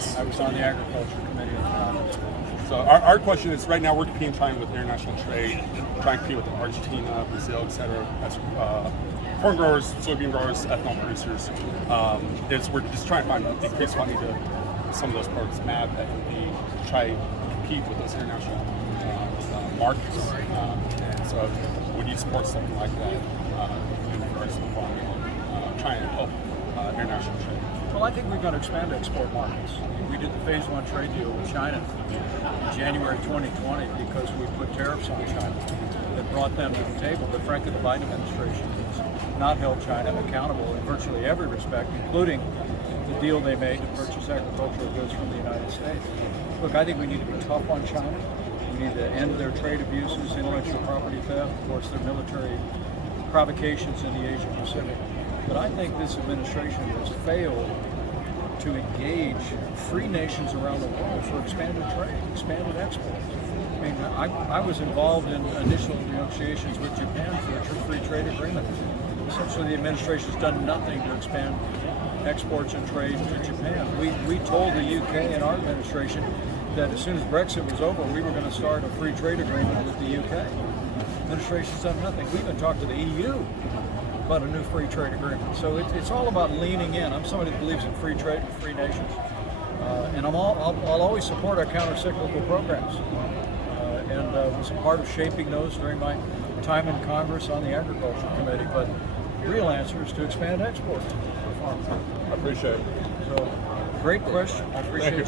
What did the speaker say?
Congress. I was on the Agriculture Committee of Congress. So our question is, right now we're competing trying with international trade, trying to compete with Argentina, Brazil, et cetera, as corn growers, soybean growers, ethanol producers. We're just trying to find increased funding to some of those parts, MAP, FNB, try to compete with those international markets. And so would you support something like that in regards to farming, trying to help international trade? Well, I think we're going to expand export markets. We did the phase one trade deal with China in January 2020 because we put tariffs on China that brought them to the table. But frankly, the Biden administration has not held China accountable in virtually every respect, including the deal they made to purchase agricultural goods from the United States. Look, I think we need to be tough on China. We need to end their trade abuses, intellectual property theft, of course, their military provocations in the Asia Pacific. But I think this administration has failed to engage free nations around the world for expanded trade, expanded exports. I mean, I was involved in initial negotiations with Japan for a free trade agreement. Essentially, the administration has done nothing to expand exports and trade to Japan. We told the UK and our administration that as soon as Brexit was over, we were going to start a free trade agreement with the UK. The administration's done nothing. We even talked to the EU about a new free trade agreement. So it's all about leaning in. I'm somebody that believes in free trade with free nations. And I'll always support our counter-cyclical programs. And was a part of shaping those during my time in Congress on the Agriculture Committee. But the real answer is to expand exports for farmers. I appreciate it. So, great question. I appreciate it.